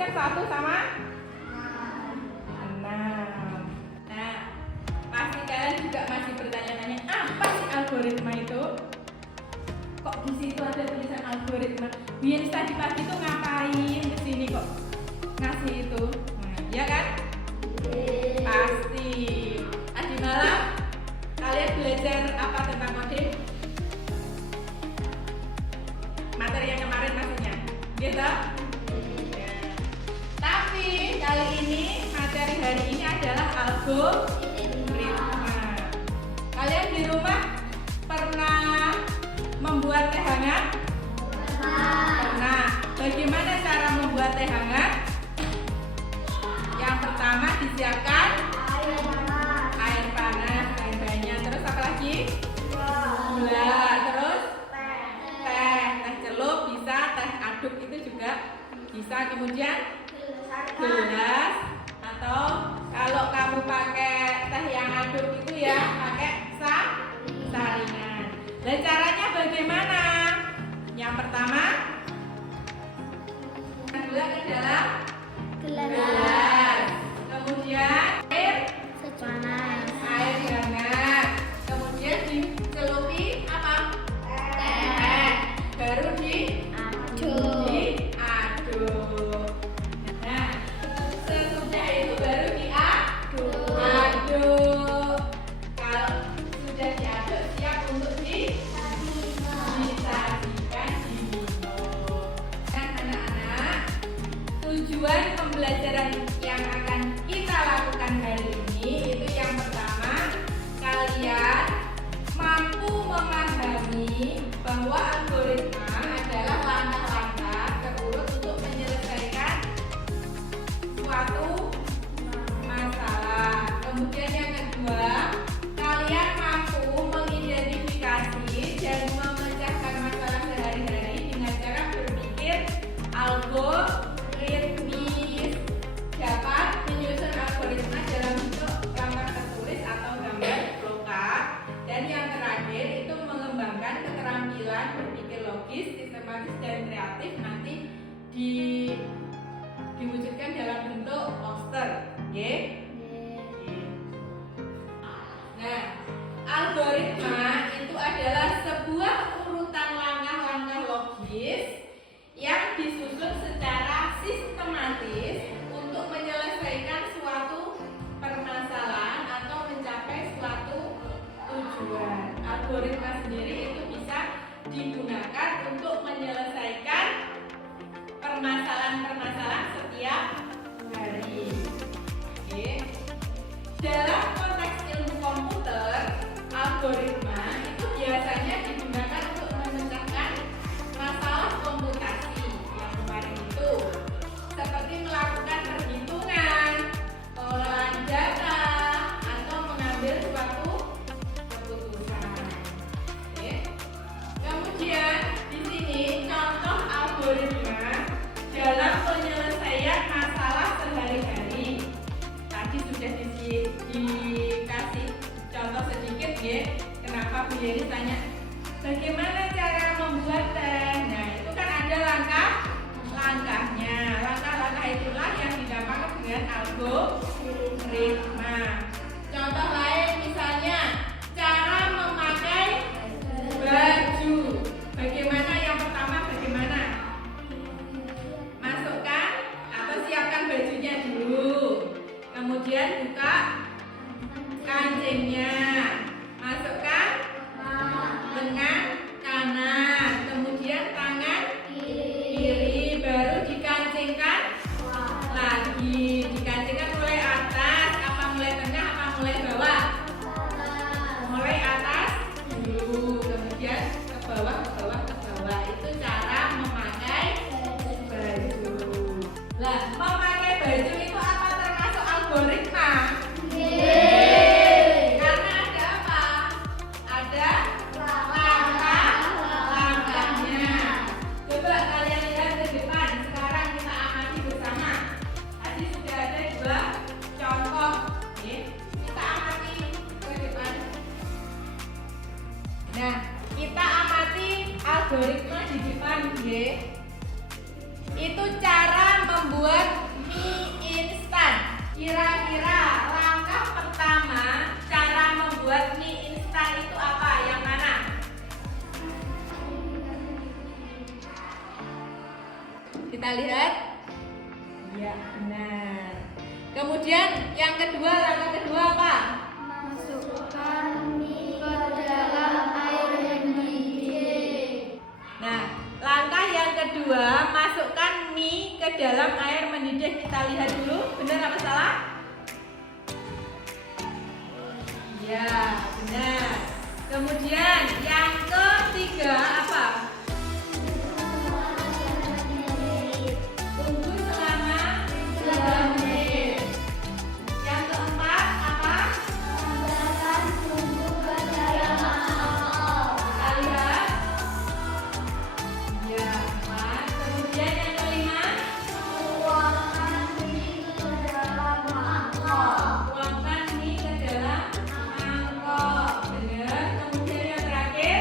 kan 1 sama 6. Nah, pasti kalian juga masih bertanya-tanya, apa sih algoritma itu? Kok di situ ada tulisan algoritma? Biar tadi pagi tuh ngapain kesini kok ngasih itu? Nah, ya kan? Pasti. Tadi malam kalian belajar apa tentang coding? Materi yang kemarin maksudnya, gitu? Ya. Tapi kali ini materi hari ini adalah algoritma. Kalian di rumah pernah membuat teh hangat? Pernah. Bagaimana cara membuat teh hangat? Yang pertama disiapkan air panas, air banyak. Terus apa lagi? Gula. Terus teh celup bisa, teh aduk itu juga bisa. Kemudian gelas, atau kalau kamu pakai teh yang aduk itu ya pakai saringan. Dan caranya bagaimana? Yang pertama, gula ke dalam gelas. Kemudian air hangat. Kemudian dicelupi apa? Teh. Baru diaduk. Nah, sesudah itu baru diaduk. Kalau sudah diaduk, siap untuk disajikan diminum. Dan anak-anak, tujuan pembelajaran yang akan kita lakukan hari ini itu yang pertama, kalian mampu memahami bahwa algoritma adalah langkah-langkah terurut untuk menyelesaikan suatu masalah. Kemudian yang kedua, kalian mampu mengidentifikasi dan memecahkan masalah sehari-hari dengan cara berpikir algoritmis. Dapat menyusun algoritma dalam bentuk langkah tertulis atau gambar flowchart. Dan yang terakhir itu mengembangkan keterampilan berpikir logis, sistematis dan kreatif, nanti diwujudkan dalam bentuk poster, ya. Nah, algoritma itu adalah sebuah urutan langkah-langkah logis yang disusun secara sistematis untuk menyelesaikan suatu permasalahan atau mencapai suatu tujuan. Algoritma sendiri itu bisa digunakan untuk menyelesaikan permasalahan-permasalahan setiap hari. Oke. Dalam konteks ilmu komputer, algoritma itu biasanya digunakan untuk memecahkan masalah komputasi yang kemarin itu, seperti melakukan perhitungan, pengelolaan data, atau mengambil suatu keputusan. Oke. Kemudian di sini contoh algoritma dalam penyelesaian masalah sehari-hari. Tadi sudah dikasih contoh sedikit, ya. Kenapa Bu Yeri tanya bagaimana cara membuat teh? Nah, itu kan ada langkah-langkahnya. Langkah-langkah itulah yang dinamakan dengan algoritma. Contoh lain misalnya cara memakai baju. Bagaimana? Yang pertama bagaimana? Masukkan atau siapkan bajunya dulu. Kemudian buka kancingnya. Masukkan lengan kanan. Kemudian tangan kiri. Baru dikancingkan lagi. Dikancingkan mulai atas, apa mulai tengah, apa mulai bawah? Mulai atas dulu. Kemudian ke bawah, ke bawah, ke bawah. Itu cara memakai baju. Lah, memakai baju itu apa termasuk algoritma? Karena ada apa? Ada langkah-langkahnya. Coba kalian lihat ke depan. Sekarang kita amati bersama. Tadi sudah ada 2 contoh. Kita amati ke depan. Nah, kita amati algoritma di depan, itu cara membuat membuat mie instan. Kira-kira langkah pertama cara membuat mie instan itu apa? Yang mana? Kita lihat. Ya, benar. Kemudian yang kedua, langkah kedua apa? Masukkan mie ke dalam air mendidih. Nah, langkah yang kedua, masukkan mie ke dalam air mendidih. Kita lihat dulu, benar apa salah? Ya, benar. Kemudian yang ketiga apa? Tunggu selama 3 menit. Yang keempat apa? Tambahkan bumbu ke dalam mangkok. Kita lihat. Ya, empat. Kemudian yang kelima, Tuangkan mie ke dalam mangkok. tuangkan mie ke dalam mangkok. Benar. Kemudian yang terakhir,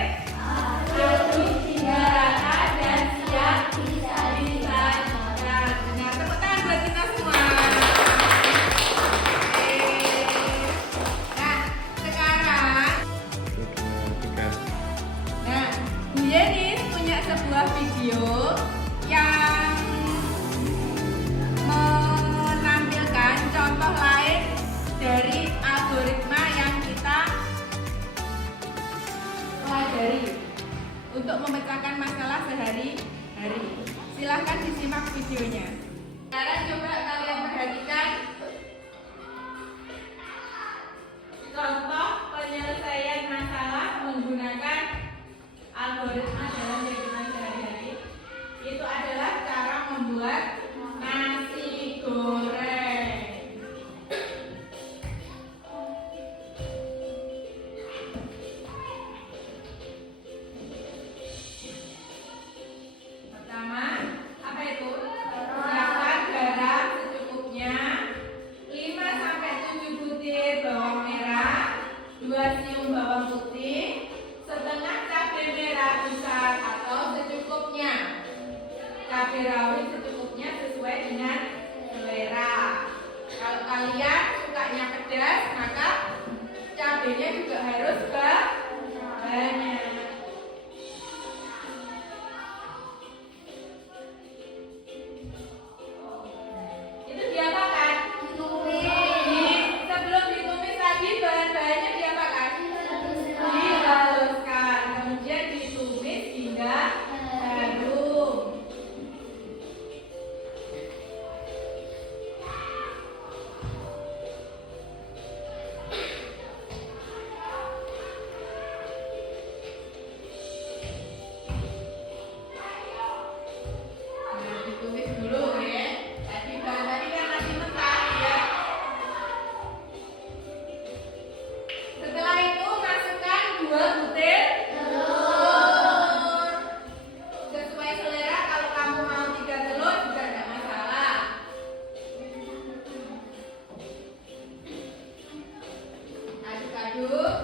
aduk hingga rata dan siap disajikan. Benar. Tepuk tangan buat kita semua. Oke. Nah, sekarang, nah, Bu Yenis punya sebuah video yang menampilkan contoh lain dari algoritma yang kita pelajari untuk memecahkan masalah sehari-hari. Silahkan disimak videonya. Sekarang coba kalian perhatikan contoh penyelesaian masalah menggunakan algoritma dalam kehidupan sehari-hari. Itu adalah cara membuat nasi goreng. Pertama, apa itu? Siapkan garam secukupnya, 5-7 butir bawang merah, 2 siung bawang putih, setengah cabai merah besar atau secukupnya. Cabai rawit secukupnya sesuai dengan selera. Kalau kalian sukanya pedas, maka cabainya juga harus banyak. Itu diapakan? Sebelum ditumis lagi bahan-bahannya diapakan? Dihaluskan, kemudian ditumis hingga harum. Nah, ditumis dulu ya. Tadi bahan tadi kan masih mentah ya. Setelah itu masukkan 2 butir telur. Sesuai selera, kalau kamu mau 3 telur juga tidak masalah. Aduk-aduk.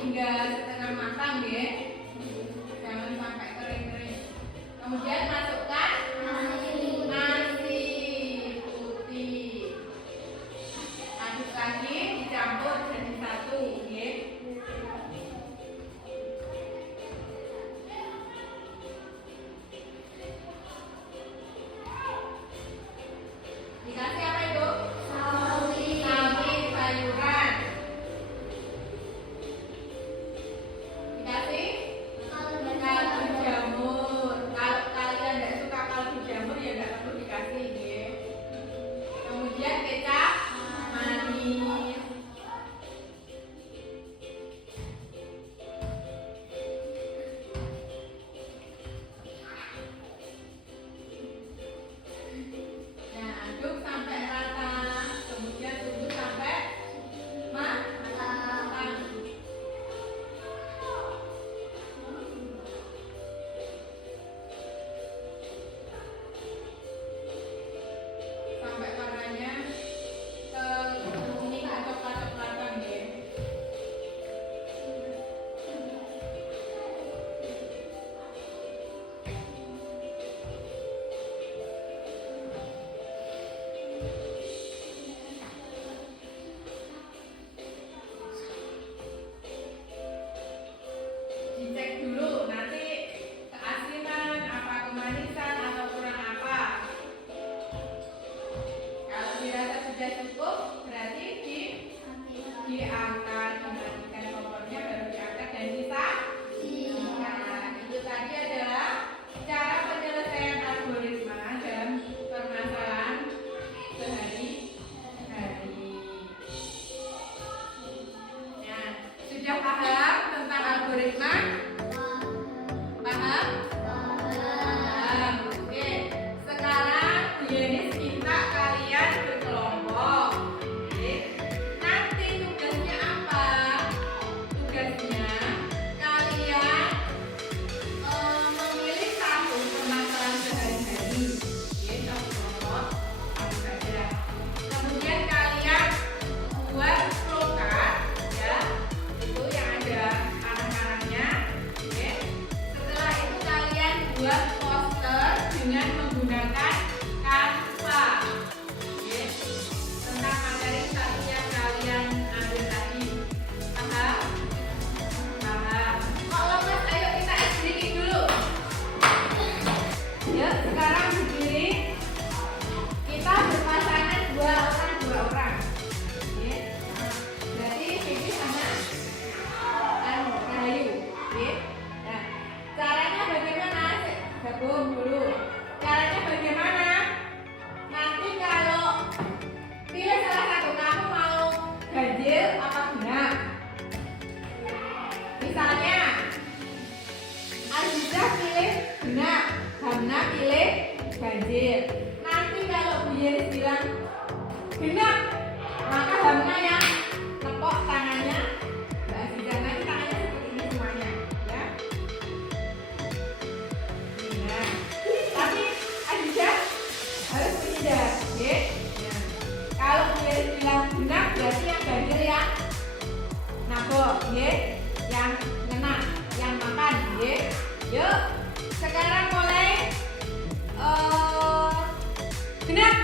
Hingga setengah matang ya, jangan sampai kering-kering. Kemudian masukkan nasi putih, aduk lagi, dicampur jadi satu ya. Dikasih apa itu? Sawi sayuran. Dikasih menggunakan Canva. Oke. Tentang materi tadi yang kalian ambil tadi. Paham? Paham. Kok lemes? Ayo kita sedikit dulu. Yuk, sekarang berdiri. Kita berpasangan dua orang. Oke. Berarti Vivi sama Rahayu. Oke. Nah, caranya bagaimana? Gabung dulu. Caranya bagaimana? Nanti kalau pilih salah satu, kamu mau ganjil apa genap? Misalnya Aziza pilih genap, Hamna pilih ganjil. Nanti kalau Bu Yeris bilang genap, maka Hamna yang tepok tangannya Mbak Aziza. Nanti tangannya seperti ini semuanya, ya. Nah, tapi Aziza harus menghindar, oke? Nah, kalau Bu Yeris bilang genap, berarti yang ganjil yang nabok, oke? Yang ngena, yang makan, oke? Yuk, sekarang mulai genap.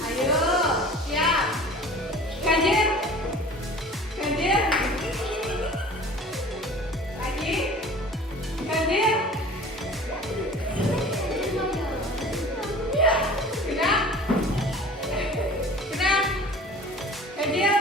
Ayo, siap. Ganjil. Lagi. Ganjil. Genap. Ganjil.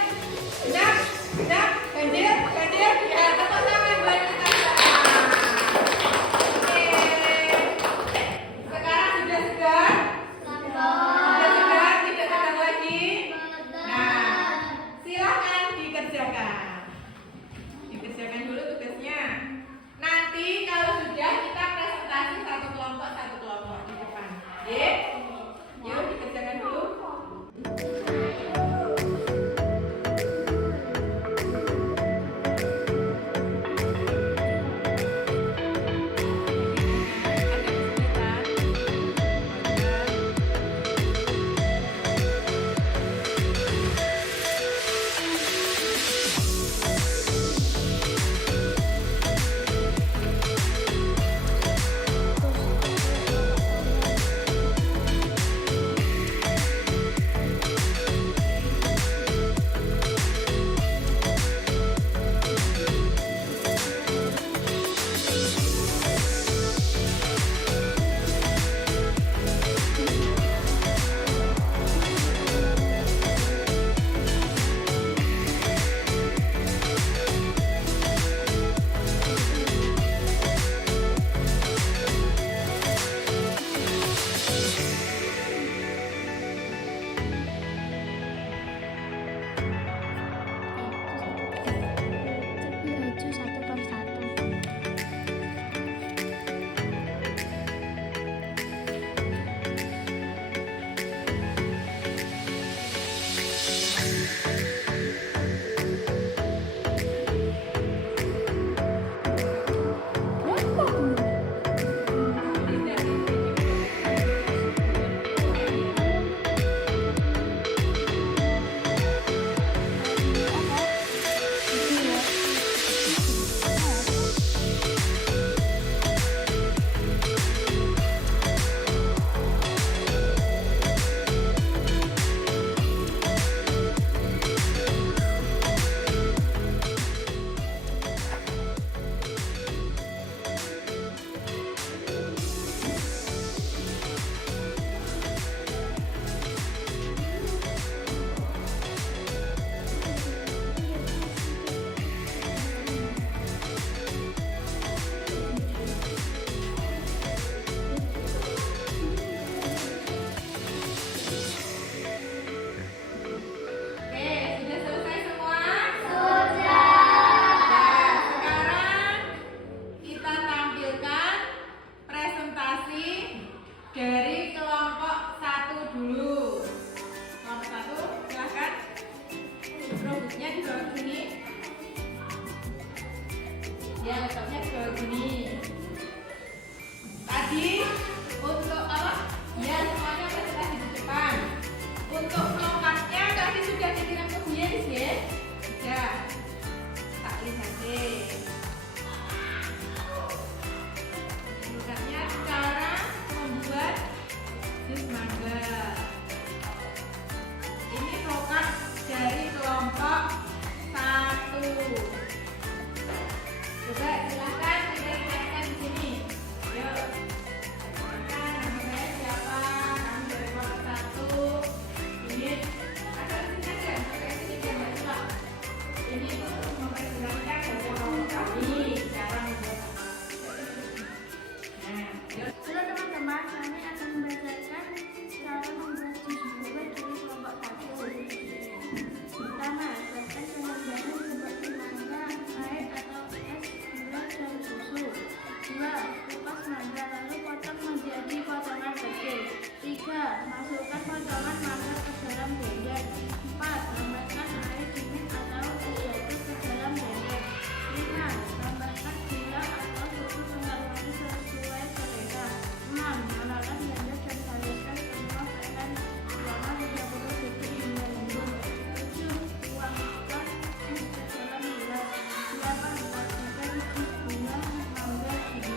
Masukkan potongan mangga ke dalam blender. 4. Tambahkan air dingin atau es batu ke dalam blender. 5. Tambahkan gula atau susu kental manis sesuai selera. 6. Nyalakan blender dan haluskan semua bahan selama 30 detik hingga lembut. 7. Tuangkan jus ke dalam gelas. 8. Sajikan jus bunga mangga ini.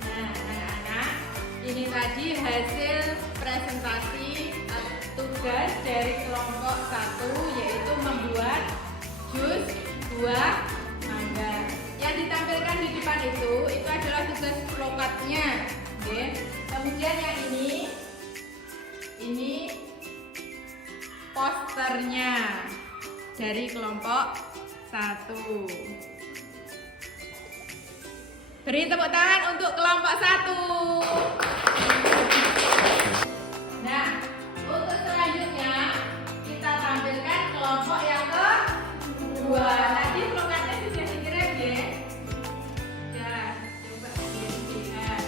Nah, anak-anak, ini tadi hasil presentasi tugas dari kelompok 1, yaitu membuat jus buah mangga. Yang ditampilkan di depan itu adalah tugas flowcardnya. Oke. Kemudian yang ini posternya dari kelompok 1. Beri tepuk tangan untuk kelompok 1. Nah, untuk selanjutnya kita tampilkan kelompok yang kedua. Tadi flowcardnya sudah dikirim ya. Sudah, coba dilihat.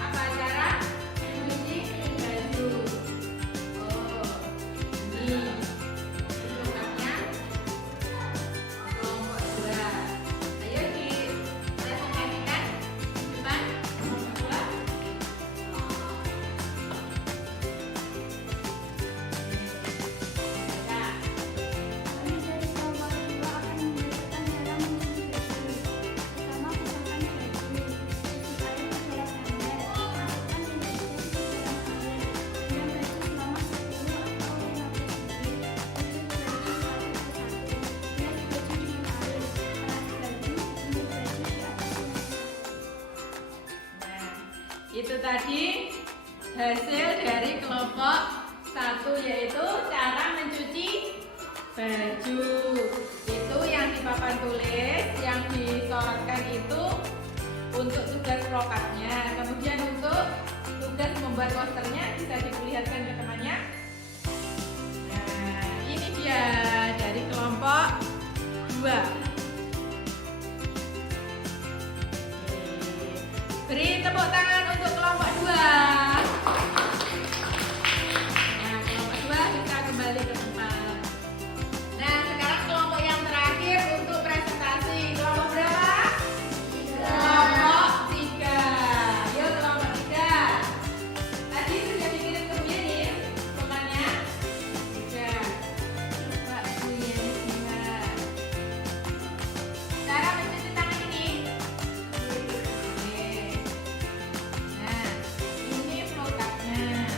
Apa cara mencuci baju? Oh, ini flowcardnya kelompok 2. Ayo dipresentasikan depan kelompok 2. Nah, Kami dari kelompok 2 akan menjelaskan cara mencuci baju. Pertama, pisahkan baju. Isi air ke dalam ember. Masukkan deterjen ke dalam air. Rendam baju selama 10 atau 15 menit. Tutup baju satu persatu. Hias baju dengan air. Peras baju. Jemur baju di atas meja. Nah, itu tadi hasil dari kelompok 1, yaitu cara mencuci baju. Itu yang di papan tulis, yang disorotkan itu untuk tugas flowcardnya. Kemudian untuk tugas membuat posternya bisa diperlihatkan ke temannya. Nah, ini dia dari kelompok 2. Beri tepuk tangan untuk kelompok 2. Nah, kelompok 2 bisa kembali ke tempat. Nah, sekarang kelompok yang terakhir untuk presentasi. Kelompok berapa? 3. Kelompok 3. Yuk, kelompok 3. Tadi sudah dikirim ke Bu Yenis temannya. 3. Coba Bu Yenis lihat. Cara mencuci tangan ini. Oke. Nah, ini flowcardnya.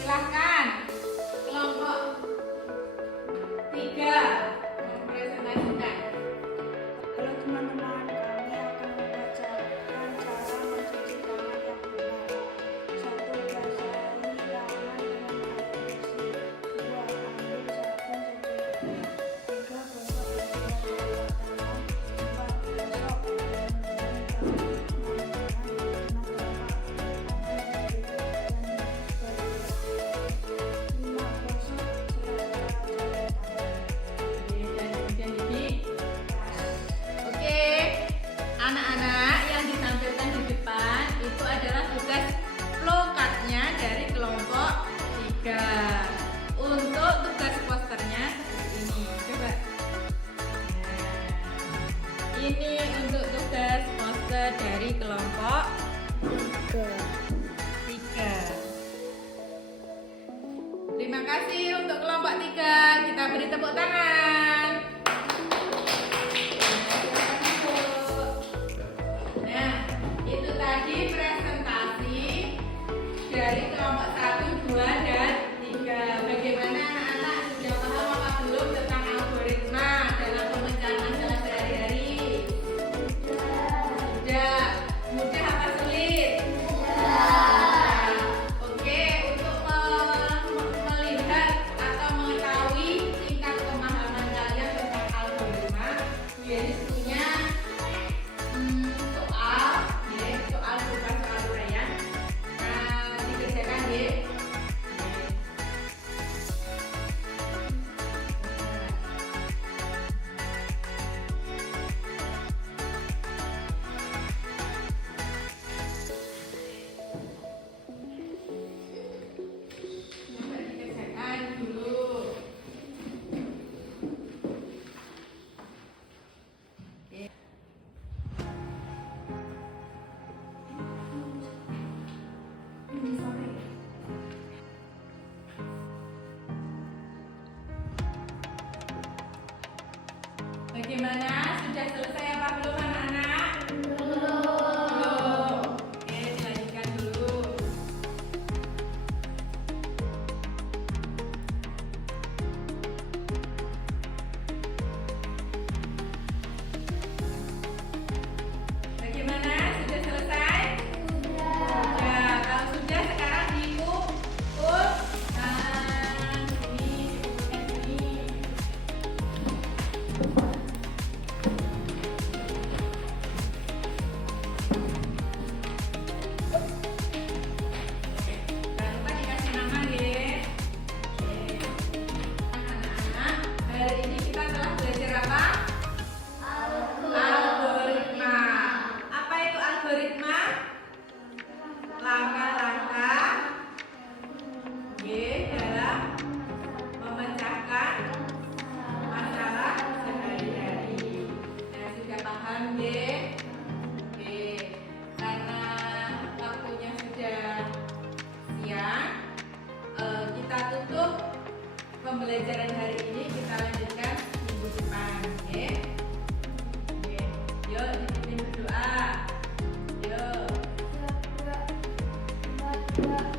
Silahkan kelompok 3 mempresentasikan. Halo teman-teman, kami akan membacakan cara mencuci tangan yang benar. 1. Basahi tangan dengan air bersih. 2. Ambil sabun secukupnya. 3. Gosok dengan telapak tangan. 4. Gosok dan menggunakan tangan dengan telapak tangan dan 5. Gosok sela-sela jari tangan. Oke, dan kemudian ini. Oke, anak-anak yang ditampilkan di depan itu adalah tugas flowcardnya dari kelompok 3. Untuk tugas posternya seperti ini. Coba. Nah, ini untuk tugas poster dari kelompok 3. Terima kasih untuk kelompok 3. Kita beri tepuk tangan. Nah, itu tadi presentasi dari kelompok 1, 2, dan 3. Bagaimana anak-anak sudah paham apa belum tentang algoritma dalam pemecahan masalah sehari-hari? Sudah. Mudah apa sulit? Mudah. Oke, untuk melihat atau mengetahui tingkat pemahaman kalian tentang algoritma, Bu Yenis punya soal, ya, soal berupa soal uraian. Nah, dikerjakan ya. 2